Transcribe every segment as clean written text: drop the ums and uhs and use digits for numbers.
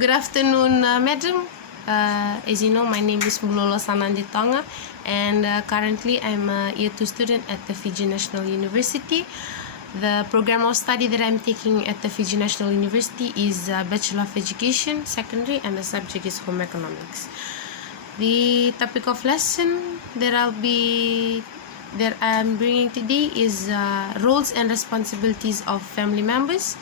Good afternoon, madam. As you know, my name is Losana and currently I'm a year 2 student at the Fiji National University. The program of study that I'm taking at the Fiji National University is Bachelor of Education, Secondary, and the subject is Home Economics. The topic of lesson that I'm bringing today is roles and responsibilities of family members.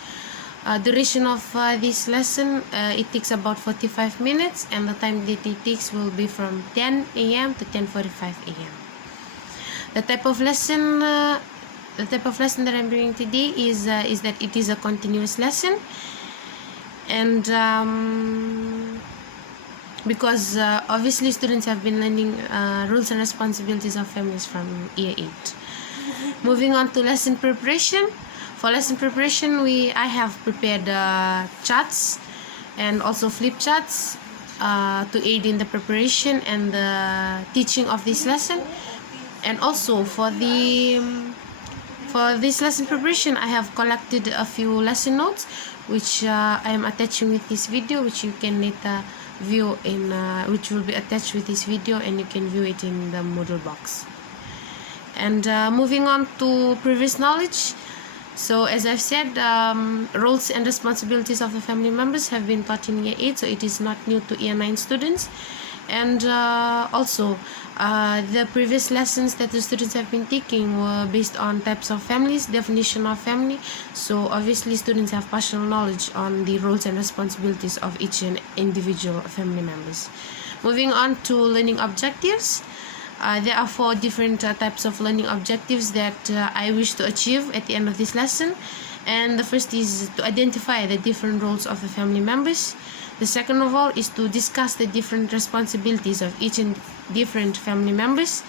Duration of this lesson, it takes about 45 minutes, and the time that it takes will be from 10 a.m. to 10:45 a.m. The type of lesson that I'm bringing today is that it is a continuous lesson, and because obviously students have been learning rules and responsibilities of families from year 8. Moving on to lesson preparation. For lesson preparation, I have prepared charts and also flip charts to aid in the preparation and the teaching of this lesson. And also for this lesson preparation, I have collected a few lesson notes which I am attaching with this video, which you can later view in which will be attached with this video, and you can view it in the Moodle box. And moving on to previous knowledge. So as I've said, roles and responsibilities of the family members have been taught in year 8, so it is not new to year 9 students. And also the previous lessons that the students have been taking were based on types of families, definition of family. So obviously students have partial knowledge on the roles and responsibilities of each and individual family members. Moving on to learning objectives. There are 4 different types of learning objectives that I wish to achieve at the end of this lesson. And the first is to identify the different roles of the family members. The second of all is to discuss the different responsibilities of each and different family members.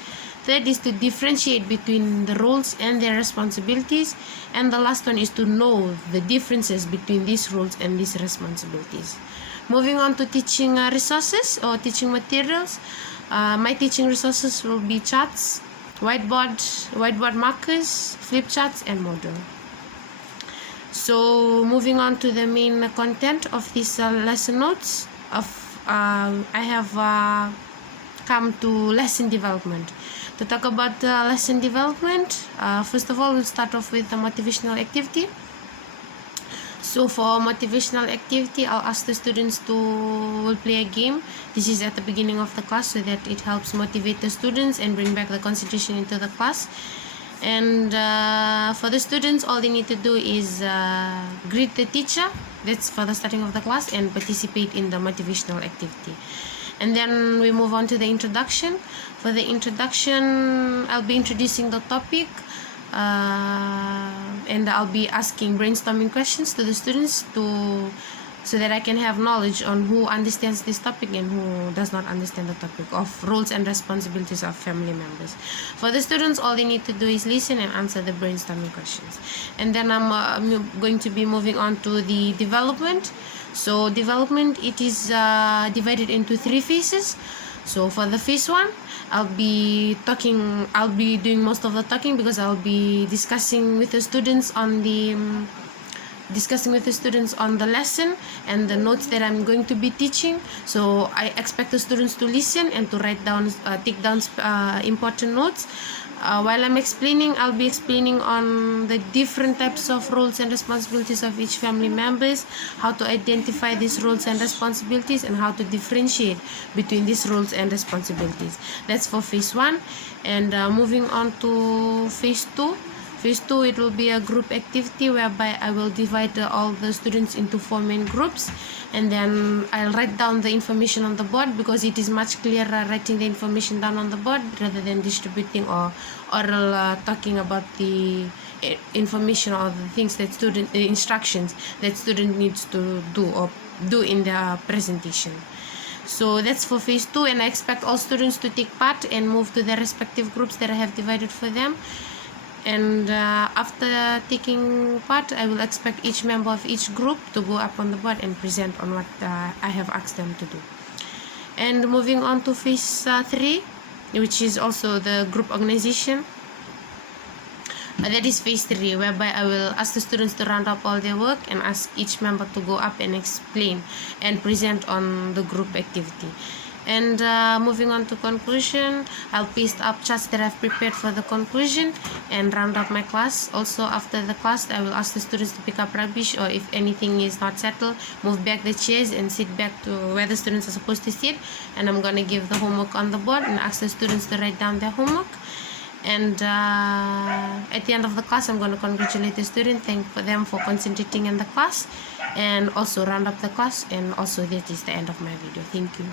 Third is to differentiate between the roles and their responsibilities. And the last one is to know the differences between these roles and these responsibilities. Moving on to teaching resources or teaching materials. My teaching resources will be charts, whiteboard markers, flip charts, and Moodle. So moving on to the main content of these lesson notes, I have come to lesson development. To talk about lesson development, first of all, we'll start off with the motivational activity. So for motivational activity, I'll ask the students to play a game. This is at the beginning of the class so that it helps motivate the students and bring back the concentration into the class. And for the students, all they need to do is greet the teacher. That's for the starting of the class, and participate in the motivational activity. And then we move on to the introduction. For the introduction, I'll be introducing the topic. And I'll be asking brainstorming questions to the students so that I can have knowledge on who understands this topic and who does not understand the topic of roles and responsibilities of family members. For the students, all they need to do is listen and answer the brainstorming questions. And then I'm going to be moving on to the development. So development, it is divided into 3 phases. So for the phase 1, I'll be doing most of the talking because I'll be discussing with the students on the lesson and the notes that I'm going to be teaching. So I expect the students to listen and to write down, take down important notes. While I'm explaining, I'll be explaining on the different types of roles and responsibilities of each family members, how to identify these roles and responsibilities, and how to differentiate between these roles and responsibilities. That's for phase 1. And moving on to phase 2. Phase 2, it will be a group activity whereby I will divide all the students into 4 main groups, and then I'll write down the information on the board because it is much clearer writing the information down on the board rather than distributing or oral talking about the information or the things that the instructions that student needs to do in their presentation. So that's for phase 2, and I expect all students to take part and move to their respective groups that I have divided for them. And after taking part, I will expect each member of each group to go up on the board and present on what I have asked them to do. And moving on to phase 3, which is also the group organization. That is phase 3, whereby I will ask the students to round up all their work and ask each member to go up and explain and present on the group activity. And moving on to conclusion, I'll paste up charts that I've prepared for the conclusion and round up my class. Also, after the class, I will ask the students to pick up rubbish, or if anything is not settled, move back the chairs and sit back to where the students are supposed to sit. And I'm going to give the homework on the board and ask the students to write down their homework. And at the end of the class, I'm going to congratulate the student, thank them for concentrating in the class, and also round up the class. And also, that is the end of my video. Thank you.